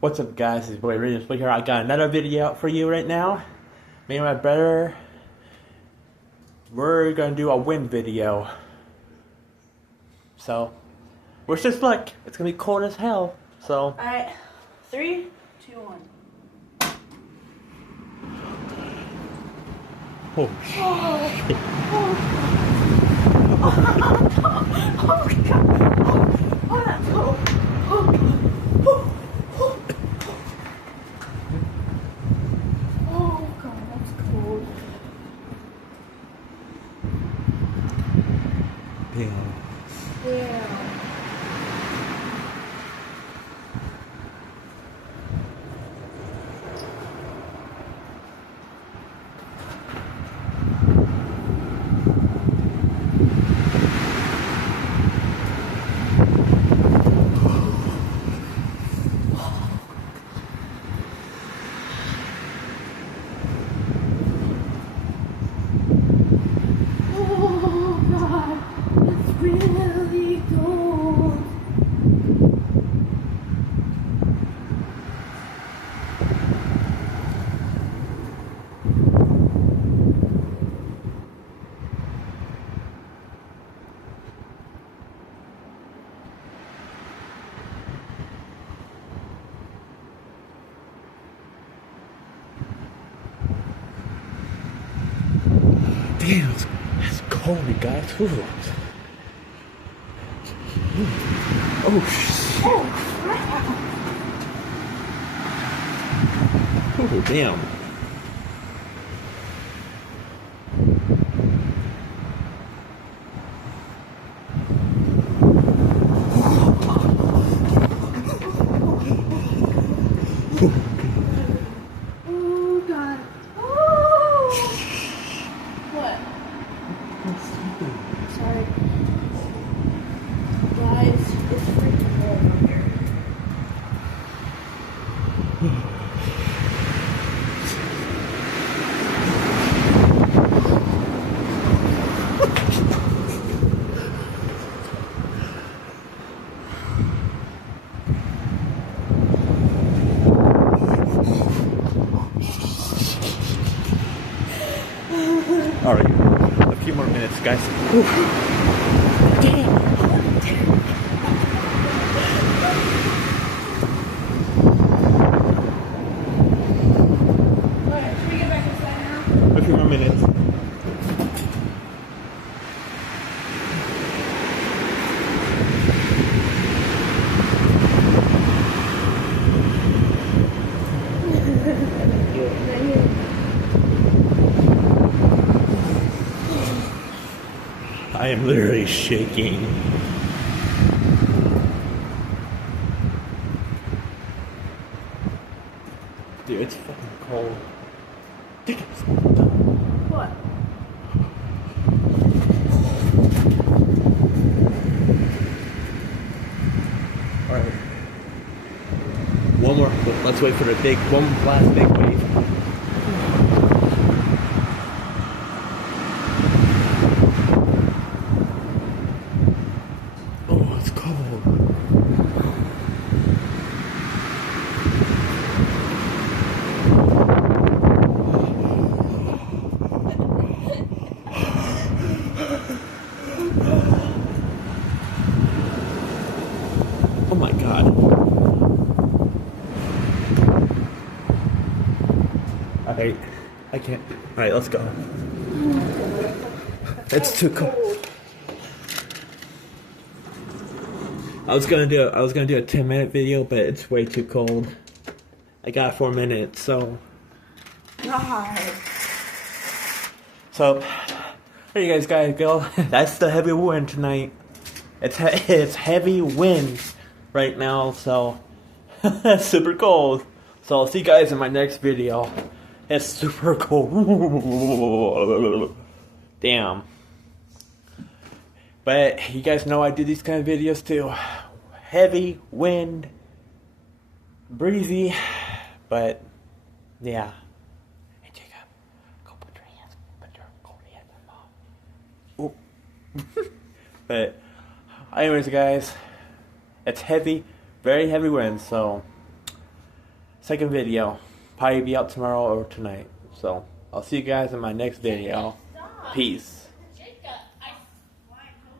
What's up, guys? It's Boy Radio Split here. I got another video out for you right now. Me and my brother, we're gonna do a wind video. So, wish us luck. It's gonna be cold as hell. So, alright, 3, 2, 1. oh shit. Oh my god. Oh, that's cold. Oh god, that's cold. Damn. Yeah. Oh god, it's really cold. Damn, that's cold, you guys. Ooh. Oh shit. Oh crap. Oh damn. Oh god. Oh. What? Sorry. Guys, it's freaking cold out here. Alright, a few more minutes, guys. Ooh. Damn. Alright, should we get back inside now? A few more minutes. I am literally shaking. Dude, it's fucking cold. Dick, it's What? alright. One more. Let's wait for the one last big wave. Oh, it's cold. Oh my god. Alright, I can't. Alright, let's go. It's too cold. I was gonna do a 10-minute video, but it's way too cold. I got 4 minutes, so. God. So, there you guys go. That's the heavy wind tonight. It's heavy wind right now, so it's super cold. So I'll see you guys in my next video. It's super cold. Damn. But you guys know I do these kind of videos too. Heavy wind, breezy, but yeah. Hey Jacob, go put your cold hands on mom. Ooh. But anyways, guys, it's heavy, very heavy wind, so second video. Probably be out tomorrow or tonight. So I'll see you guys in my next video. Peace.